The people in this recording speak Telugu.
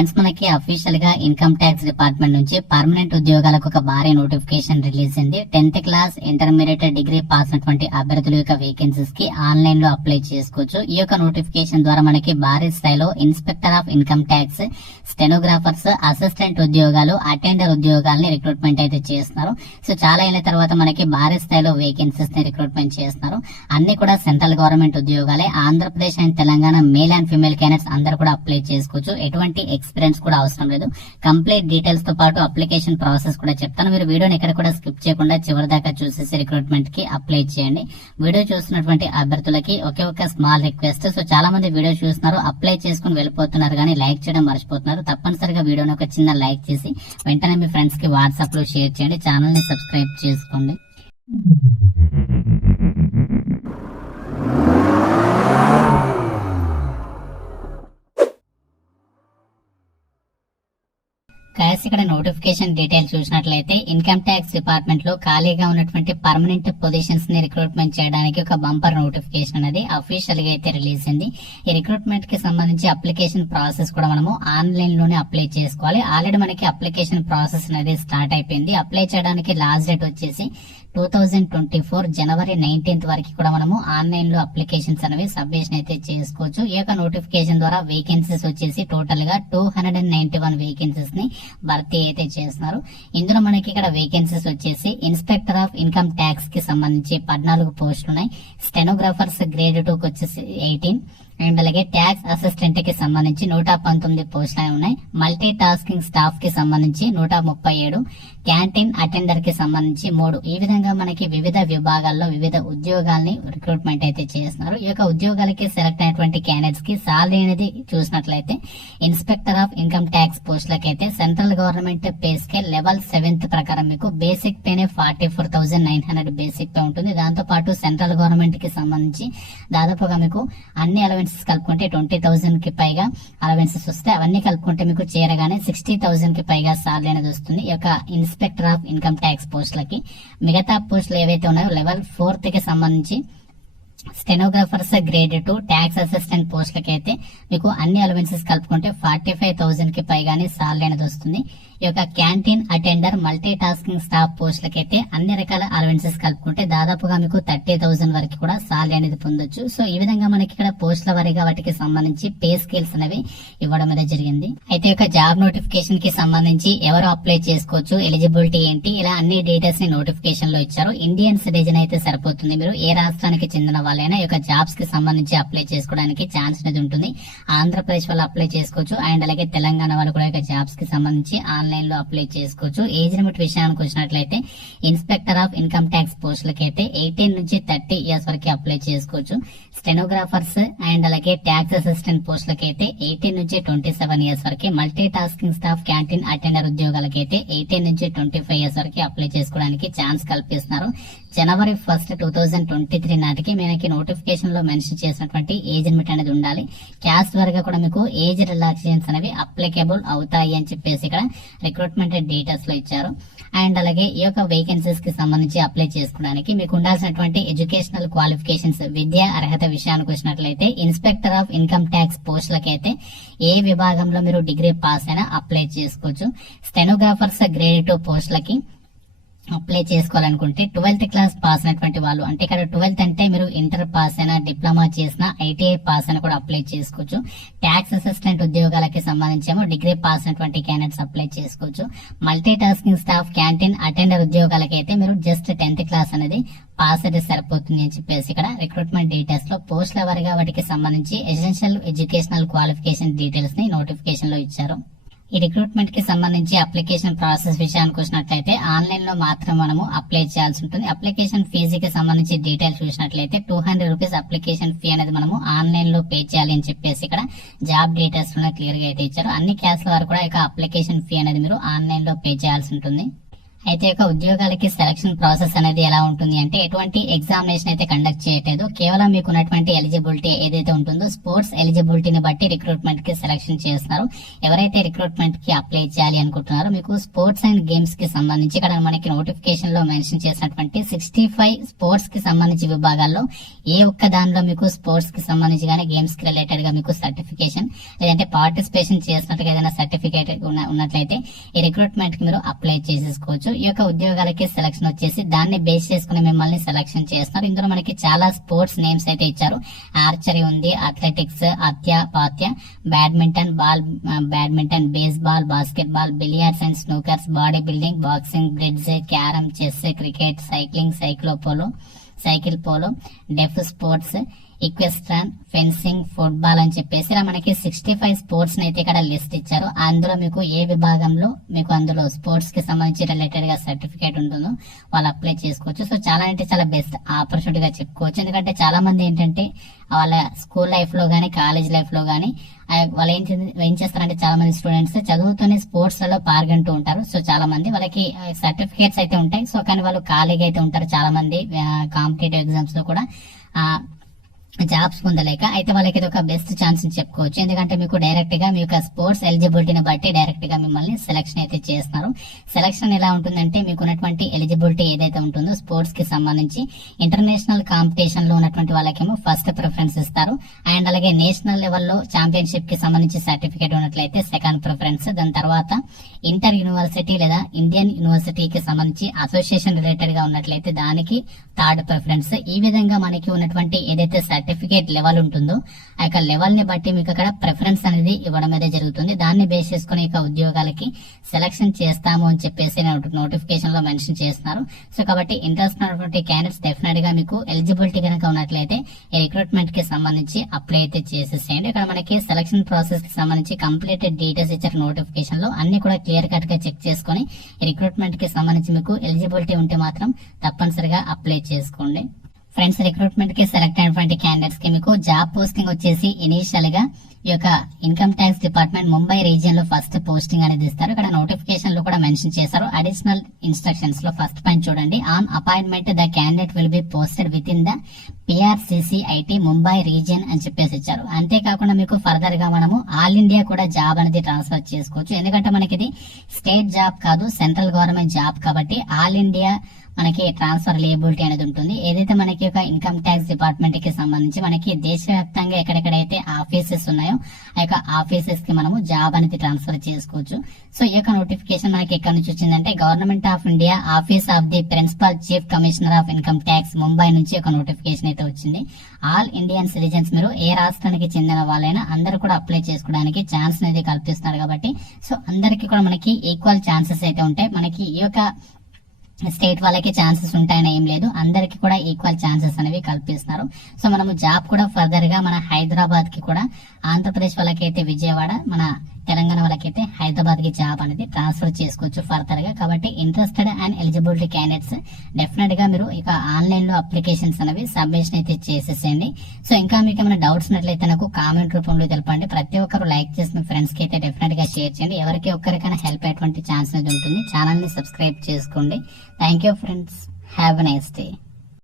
ఫ్రెండ్స్, మనకి అఫీషియల్ గా ఇన్కమ్ ట్యాక్స్ డిపార్ట్మెంట్ నుంచి పర్మనెంట్ ఉద్యోగాలకు ఒక భారీ నోటిఫికేషన్ రిలీజ్ అయింది. 10th class, intermediate, degree pass అయినటువంటి అభ్యర్థుల యొక్క వేకెన్సీస్ కి ఆన్లైన్ లో అప్లై చేసుకోవచ్చు. ఈ యొక్క నోటిఫికేషన్ ద్వారా మనకి భారీ స్థాయిలో inspector of income tax, stenographers, assistant ఉద్యోగాలు, అటెండర్ ఉద్యోగాలని రిక్రూట్మెంట్ అయితే చేస్తున్నారు. సో చాలా ఏళ్ల తర్వాత మనకి భారీ స్థాయిలో వేకెన్సీస్ ని రిక్రూట్మెంట్ చేస్తున్నారు. అన్ని కూడా సెంట్రల్ గవర్నమెంట్ ఉద్యోగాలే. Andhra Pradesh and Telangana male and female candidates అందరూ కూడా అప్లై చేసుకోవచ్చు. ఎటువంటి ఎక్స్పీరియన్స్ కూడా అవసరం లేదు. కంప్లీట్ డీటెయిల్స్ తో పాటు అప్లికేషన్ ప్రాసెస్ కూడా చెప్తాను. మీరు వీడియోని ఎక్కడ కూడా స్కిప్ చేయకుండా చివరి దాకా చూసేసి రిక్రూట్మెంట్ కి అప్లై చేయండి. వీడియో చూస్తున్నటువంటి అభ్యర్థులకి ఒకే ఒక స్మాల్ రిక్వెస్ట్. సో చాలా మంది వీడియో చూస్తున్నారు, అప్లై చేసుకుని వెళ్ళిపోతున్నారు, కానీ లైక్ చేయడం మర్చిపోతున్నారు. తప్పనిసరిగా వీడియోని ఒక చిన్న లైక్ చేసి వెంటనే మీ ఫ్రెండ్స్ కి వాట్సాప్ లో షేర్ చేయండి. ఛానల్ ని సబ్స్క్రైబ్ చేసుకోండి. గైస్, ఇక్కడ నోటిఫికేషన్ డీటెయిల్ చూసినట్లయితే ఇన్కమ్ ట్యాక్స్ డిపార్ట్మెంట్ లో ఖాళీగా ఉన్నటువంటి పర్మనెంట్ పొజిషన్స్ ని రిక్రూట్మెంట్ చేయడానికి ఒక బంపర్ నోటిఫికేషన్ అనేది అఫీషియల్ గా అయితే రిలీజ్ అయింది. ఈ రిక్రూట్మెంట్ కి సంబంధించి అప్లికేషన్ ప్రాసెస్ కూడా మనము ఆన్లైన్ లోనే అప్లై చేసుకోవాలి. ఆల్రెడీ మనకి అప్లికేషన్ ప్రాసెస్ అనేది స్టార్ట్ అయిపోయింది. అప్లై చేయడానికి లాస్ట్ డేట్ వచ్చేసి 2024 జనవరి 19th వరకు కూడా మనము ఆన్లైన్ లో అప్లికేషన్స్ అనేవి సబ్మిషన్ అయితే చేసుకోవచ్చు. ఈ యొక్క నోటిఫికేషన్ ద్వారా వేకెన్సీస్ వచ్చేసి టోటల్ గా 291 వేకెన్సీస్ ని భర్తీ అయితే చేస్తున్నారు. ఇందులో మనకి ఇక్కడ వేకెన్సీస్ వచ్చేసి ఇన్స్పెక్టర్ ఆఫ్ ఇన్కమ్ ట్యాక్స్ కి సంబంధించి 14 పోస్టులు ఉన్నాయి. స్టెనోగ్రాఫర్స్ గ్రేడ్ 2 కి వచ్చేసి 18 అండ్ అలాగే ట్యాక్స్ అసిస్టెంట్ కి సంబంధించి 119 పోస్టులు ఉన్నాయి. మల్టీ టాస్కింగ్ స్టాఫ్ కి సంబంధించి 137, క్యాంటీన్ అటెండర్ కి సంబంధించి 3. ఈ విధంగా మనకి వివిధ విభాగాల్లో వివిధ ఉద్యోగాల్ని రిక్రూట్మెంట్ అయితే చేస్తున్నారు. ఈ యొక్క ఉద్యోగాలకి సెలెక్ట్ అయినటువంటి క్యాండిడేట్స్ కి సాలరీ అనేది చూసినట్లయితే ఇన్స్పెక్టర్ ఆఫ్ ఇన్కమ్ ట్యాక్స్ పోస్టులకైతే central government pay scale level 7th ప్రకారం మీకు బేసిక్ పేనే 44,900 బేసిక్ పే ఉంటుంది. దాంతో పాటు సెంట్రల్ గవర్నమెంట్ కి సంబంధించి దాదాపుగా మీకు అన్ని అలవెన్సెస్ కలుపుకుంటే 20,000 కి పైగా అలవెన్సెస్ వస్తాయి. అవన్నీ కలుపుకుంటే మీకు చేరగానే 60,000 కి పైగా సాలరీ అనేది వస్తుంది. ఈ యొక్క ఇన్స్పెక్టర్ ఆఫ్ ఇన్కమ్ ట్యాక్స్ పోస్టులకి. మిగతా పోస్టులు ఏవైతే ఉన్నాయో లెవెల్ 4th కి సంబంధించి స్టెనోగ్రాఫర్స్ గ్రేడ్ 2, ట్యాక్స్ అసిస్టెంట్ పోస్టులకి అయితే మీకు అన్ని అలవెన్సెస్ కలుపుకుంటే 45,000 కి పైగానే సాలరీ అనేది వస్తుంది. ఈ యొక్క canteen attender, multi tasking staff పోస్టులకైతే అన్ని రకాల అలవెన్సెస్ కలుపుకుంటే దాదాపుగా మీకు 30,000 వరకు కూడా సాలరీ అనేది పొందొచ్చు. సో ఈ విధంగా మనకి ఇక్కడ పోస్టుల వారీగా వాటికి సంబంధించి పే స్కేల్స్ అనేవి ఇవ్వడం అనేది జరిగింది. అయితే ఈ యొక్క జాబ్ నోటిఫికేషన్ కి సంబంధించి ఎవరు అప్లై చేసుకోవచ్చు, ఎలిజిబిలిటీ ఏంటి, ఇలా అన్ని డీటెయిల్స్ ని నోటిఫికేషన్ లో ఇచ్చారు. ఇండియన్ సిటిజన్ అయితే సరిపోతుంది. మీరు ఏ రాష్ట్రానికి చెందిన వాళ్ళైనా ఈ యొక్క జాబ్స్ కి సంబంధించి అప్లై చేసుకోవడానికి ఛాన్స్ అనేది ఉంటుంది. ఆంధ్రప్రదేశ్ వాళ్ళు అప్లై చేసుకోవచ్చు అండ్ అలాగే తెలంగాణ వాళ్ళు కూడా జాబ్స్ కి సంబంధించి ఆన్లైన్ లో అప్లై చేసుకోవచ్చు. ఏజ్ లిమిట్ విషయానికి వచ్చినట్లయితే ఇన్స్పెక్టర్ ఆఫ్ ఇన్కమ్ ట్యాక్స్ పోస్టులకి అయితే 18 నుంచి 30 ఇయర్స్ వరకు అప్లై చేసుకోవచ్చు. స్టెనోగ్రాఫర్స్ అండ్ అలాగే ట్యాక్స్ అసిస్టెంట్ పోస్టులకి అయితే 18 నుంచి 27 ఇయర్స్ వరకు. Multi tasking staff, canteen attender ఉద్యోగాలకి అయితే 18 నుంచి 25 ఇయర్స్ వరకు అప్లై చేసుకోవడానికి ఛాన్స్ కల్పిస్తున్నారు. జనవరి 1, 2023 నాటికి మనకి నోటిఫికేషన్ లో మెన్షన్ చేసినటువంటి ఏజ్ లిమిట్ అనేది ఉండాలి. క్యాస్ట్ వరకు కూడా మీకు ఏజ్ రిలాక్సేషన్స్ అనేవి అప్లికేబుల్ అవుతాయి అని చెప్పేసి ఇక్కడ రిక్రూట్మెంట్ డీటెయిల్స్ లో ఇచ్చారు. అండ్ అలాగే ఈ యొక్క వేకెన్సీస్ కి సంబంధించి అప్లై చేసుకోవడానికి మీకు ఉండాల్సినటువంటి ఎడ్యుకేషనల్ క్వాలిఫికేషన్స్, విద్యా అర్హత విషయానికి వచ్చినట్లయితే ఇన్స్పెక్టర్ ఆఫ్ ఇన్కమ్ ట్యాక్స్ పోస్టులకైతే ఏ విభాగంలో మీరు డిగ్రీ పాస్ అయినా అప్లై చేసుకోవచ్చు. స్టెనోగ్రాఫర్స్ గ్రేడ్ 2 పోస్టులకి అప్లై చేసుకోవాలనుకుంటే 12th క్లాస్ పాస్ అయినటువంటి వాళ్ళు, అంటే ఇక్కడ 12th అంటే మీరు ఇంటర్ పాస్ అయినా, డిప్లొమా చేసినా, ఐటీఐ పాస్ అయినా కూడా అప్లై చేసుకోవచ్చు. ట్యాక్స్ అసిస్టెంట్ ఉద్యోగాలకి సంబంధించేమో డిగ్రీ పాస్ అయినటువంటి క్యాండిడేట్స్ అప్లై చేసుకోవచ్చు. Multi tasking staff, canteen attender ఉద్యోగాలకి అయితే మీరు జస్ట్ 10th క్లాస్ అనేది పాస్ అయితే సరిపోతుంది అని చెప్పేసి ఇక్కడ రిక్రూట్మెంట్ డీటెయిల్స్ లో పోస్టుల వారిగా వాటికి సంబంధించి ఎసెన్షియల్ ఎడ్యుకేషనల్ క్వాలిఫికేషన్ డీటెయిల్స్ ని నోటిఫికేషన్ లో ఇచ్చారు. ఈ రిక్రూట్మెంట్ కి సంబంధించి అప్లికేషన్ ప్రాసెస్ విషయానికి వచ్చినట్లయితే ఆన్లైన్ లో మాత్రం మనము అప్లై చేయాల్సి ఉంటుంది. అప్లికేషన్ ఫీజుకి సంబంధించి డీటెయిల్ చూసినట్లయితే 200 రూపీస్ అప్లికేషన్ ఫీ అనేది మనము ఆన్లైన్ లో పే చేయాలి అని చెప్పేసి ఇక్కడ జాబ్ డీటెయిల్స్ లో క్లియర్ గా అయితే ఇచ్చారు. అన్ని క్యాస్ల వారు కూడా ఇక అప్లికేషన్ ఫీ అనేది మీరు ఆన్లైన్ లో పే చేయాల్సి ఉంటుంది. అయితే ఒక ఉద్యోగాలకి సెలక్షన్ ప్రాసెస్ అనేది ఎలా ఉంటుంది అంటే ఎటువంటి ఎగ్జామినేషన్ అయితే కండక్ట్ చేయట్లేదు. కేవలం మీకు ఉన్నటువంటి ఎలిజిబిలిటీ ఏదైతే ఉంటుందో స్పోర్ట్స్ ఎలిజిబిలిటీని బట్టి రిక్రూట్మెంట్ కి సెలక్షన్ చేస్తున్నారు. ఎవరైతే రిక్రూట్మెంట్ కి అప్లై చేయాలి అనుకుంటున్నారో మీకు స్పోర్ట్స్ అండ్ గేమ్స్ కి సంబంధించి ఇక్కడ మనకి నోటిఫికేషన్ లో మెన్షన్ చేసినటువంటి 65 స్పోర్ట్స్ కి సంబంధించి విభాగాల్లో ఏ ఒక్క దానిలో మీకు స్పోర్ట్స్ కి సంబంధించి కానీ గేమ్స్ కి రిలేటెడ్ గా మీకు సర్టిఫికేషన్ లేదంటే పార్టిసిపేషన్ చేసినట్టుగా ఏదైనా సర్టిఫికేట్ ఉన్నట్లయితే ఈ రిక్రూట్మెంట్ కి మీరు అప్లై చేసేసుకోవచ్చు. ఈ యొక్క ఉద్యోగాలకి సెలక్షన్ వచ్చేసి దాన్ని బేస్ చేసుకుని మిమ్మల్ని సెలక్షన్ చేస్తున్నారు. ఇందులో మనకి చాలా స్పోర్ట్స్ నేమ్స్ అయితే ఇచ్చారు. ఆర్చరీ ఉంది, అథ్లెటిక్స్, పాత్య, badminton, baseball, basket ball, billiards and snookers, body building, boxing, bridge, carrom, chess, cricket, cycling, cycle polo, deaf sports, equestrian, fencing, football అని చెప్పేసి ఇలా మనకి 65 స్పోర్ట్స్ అయితే ఇక్కడ లిస్ట్ ఇచ్చారు. అందులో మీకు ఏ విభాగంలో మీకు అందులో స్పోర్ట్స్ కి సంబంధించి రిలేటెడ్ గా సర్టిఫికేట్ ఉంటుందో వాళ్ళు అప్లై చేసుకోవచ్చు. సో చాలా అంటే చాలా బెస్ట్ ఆపర్చునిటీగా చెప్పుకోవచ్చు. ఎందుకంటే చాలా మంది ఏంటంటే వాళ్ళ స్కూల్ లైఫ్ లో గానీ కాలేజ్ లైఫ్ లో గానీ వాళ్ళు ఏం చేస్తారంటే చాలా మంది స్టూడెంట్స్ చదువుతూనే స్పోర్ట్స్ లలో పాల్గొంటూ ఉంటారు. సో చాలా మంది వాళ్ళకి సర్టిఫికేట్స్ అయితే ఉంటాయి. సో కానీ వాళ్ళు ఖాళీగా అయితే ఉంటారు. చాలా మంది కాంపిటేటివ్ ఎగ్జామ్స్ లో కూడా జాబ్స్ పొందలేక అయితే వాళ్ళకి ఇది ఒక బెస్ట్ ఛాన్స్ అని చెప్పుకోవచ్చు. ఎందుకంటే మీకు డైరెక్ట్ గా మీ యొక్క స్పోర్ట్స్ ఎలిజిబిలిటీని బట్టి డైరెక్ట్ గా మిమ్మల్ని సెలక్షన్ అయితే చేస్తున్నారు. సెలక్షన్ ఎలా ఉంటుందంటే మీకు ఉన్నటువంటి ఎలిజిబిలిటీ ఏదైతే ఉంటుందో స్పోర్ట్స్ కి సంబంధించి ఇంటర్నేషనల్ కాంపిటీషన్ లో ఉన్నటువంటి వాళ్ళకేమో ఫస్ట్ ప్రిఫరెన్స్ ఇస్తారు. అండ్ అలాగే నేషనల్ లెవెల్లో ఛాంపియన్షిప్ కి సంబంధించి సర్టిఫికేట్ ఉన్నట్లయితే సెకండ్ ప్రిఫరెన్స్. దాని తర్వాత ఇంటర్ యూనివర్సిటీ లేదా ఇండియన్ యూనివర్సిటీకి సంబంధించి అసోసియేషన్ రిలేటెడ్ గా ఉన్నట్లయితే దానికి థర్డ్ ప్రిఫరెన్స్. ఈ విధంగా మనకి ఉన్నటువంటి ఏదైతే సర్టిఫికేట్ లెవెల్ ఉంటుందో ఆ యొక్క లెవెల్ ని బట్టి మీకు అక్కడ ప్రిఫరెన్స్ అనేది ఇవ్వడం అయితే జరుగుతుంది. దాన్ని బేస్ చేసుకుని ఇక ఉద్యోగాలకి సెలక్షన్ చేస్తాము అని చెప్పేసి నోటిఫికేషన్ లో మెన్షన్ చేస్తున్నారు. సో కాబట్టి ఇంట్రెస్ట్ ఉన్నటువంటి క్యాండిడేట్స్ డెఫినెట్ గా మీకు ఎలిజిబిలిటీ కనుక ఉన్నట్లయితే ఈ రిక్రూట్మెంట్ కి సంబంధించి అప్లై అయితే చేసేసేయండి. ఇక్కడ మనకి సెలక్షన్ ప్రాసెస్ కి సంబంధించి కంప్లీట్ డీటెయిల్స్ ఇచ్చారు నోటిఫికేషన్ లో. అన్ని కూడా క్లియర్ కట్ గా చెక్ చేసుకుని ఈ రిక్రూట్మెంట్ కి సంబంధించి మీకు ఎలిజిబిలిటీ ఉంటే మాత్రం తప్పనిసరిగా అప్లై చేసుకోండి. ఫ్రెండ్స్, రిక్రూట్మెంట్ కి సెలెక్ట్ అయినటువంటి క్యాండిడేట్స్ కి మీకు జాబ్ పోస్టింగ్ వచ్చేసి ఇనీషియల్ గా ఈ యొక్క income tax department Mumbai region లో ఫస్ట్ పోస్టింగ్ అనేది ఇస్తారు. ఇక్కడ నోటిఫికేషన్ లో కూడా మెన్షన్ చేశారు. అడిషనల్ ఇన్స్ట్రక్షన్స్ లో ఫస్ట్ పాయింట్ చూడండి. On appointment the candidate will be posted with in the PRCCIT Mumbai region అని చెప్పేసి ఇచ్చారు. అంతేకాకుండా మీకు ఫర్దర్ గా మనము ఆల్ ఇండియా కూడా జాబ్ అనేది ట్రాన్స్ఫర్ చేసుకోవచ్చు. ఎందుకంటే మనకి ఇది స్టేట్ జాబ్ కాదు, సెంట్రల్ గవర్నమెంట్ జాబ్ కాబట్టి ఆల్ ఇండియా మనకి ట్రాన్స్ఫర్ లేబిలిటీ అనేది ఉంటుంది. ఏదైతే మనకి ఒక ఇన్కమ్ ట్యాక్స్ డిపార్ట్మెంట్ కి సంబంధించి మనకి దేశవ్యాప్తంగా ఎక్కడెక్కడైతే ఆఫీసెస్ ఉన్నాయో ఆ యొక్క ఆఫీసెస్ కి మనము జాబ్ అనేది ట్రాన్స్ఫర్ చేసుకోవచ్చు. సో ఈ యొక్క నోటిఫికేషన్ మనకి ఎక్కడి నుంచి వచ్చిందంటే government of India office of the principal chief commissioner of income tax Mumbai నుంచి ఒక నోటిఫికేషన్ అయితే వచ్చింది. ఆల్ ఇండియన్ సిటిజన్స్ మీరు ఏ రాష్ట్రానికి చెందిన వాళ్ళైనా అందరూ కూడా అప్లై చేసుకోవడానికి ఛాన్స్ అనేది కల్పిస్తున్నారు కాబట్టి సో అందరికీ కూడా మనకి ఈక్వల్ ఛాన్సెస్ అయితే ఉంటాయి. మనకి ఈ యొక్క స్టేట్ వాళ్ళకి ఛాన్సెస్ ఉంటాయని ఏం లేదు, అందరికి కూడా ఈక్వల్ ఛాన్సెస్ అనేవి కల్పిస్తున్నారు. సో మనము జాబ్ కూడా ఫర్దర్ గా మన హైదరాబాద్ కి కూడా ఆంధ్రప్రదేశ్ వాళ్ళకైతే విజయవాడ, మన తెలంగాణ వాళ్ళకైతే హైదరాబాద్ కి జాబ్ అనేది ట్రాన్స్ఫర్ చేసుకోవచ్చు ఫర్దర్ గా. కాబట్టి interested and eligibility candidates definite గా మీరు ఇక ఆన్లైన్ లో అప్లికేషన్స్ అనేవి సబ్మిషన్ అయితే చేసేసేయండి. సో ఇంకా మీకు ఏమైనా డౌట్స్ ఉన్నట్లయితే నాకు కామెంట్ రూపంలో తెలపండి. ప్రతి ఒక్కరు లైక్ చేసి మీ ఫ్రెండ్స్ కి అయితే డెఫినెట్ గా షేర్ చేయండి. ఎవరికి ఒక్కరికైనా హెల్ప్ అయ్యేటువంటి ఛాన్స్ అనేది ఉంటుంది. ఛానల్ ని సబ్స్క్రైబ్ చేసుకోండి. Thank you friends, have a nice day.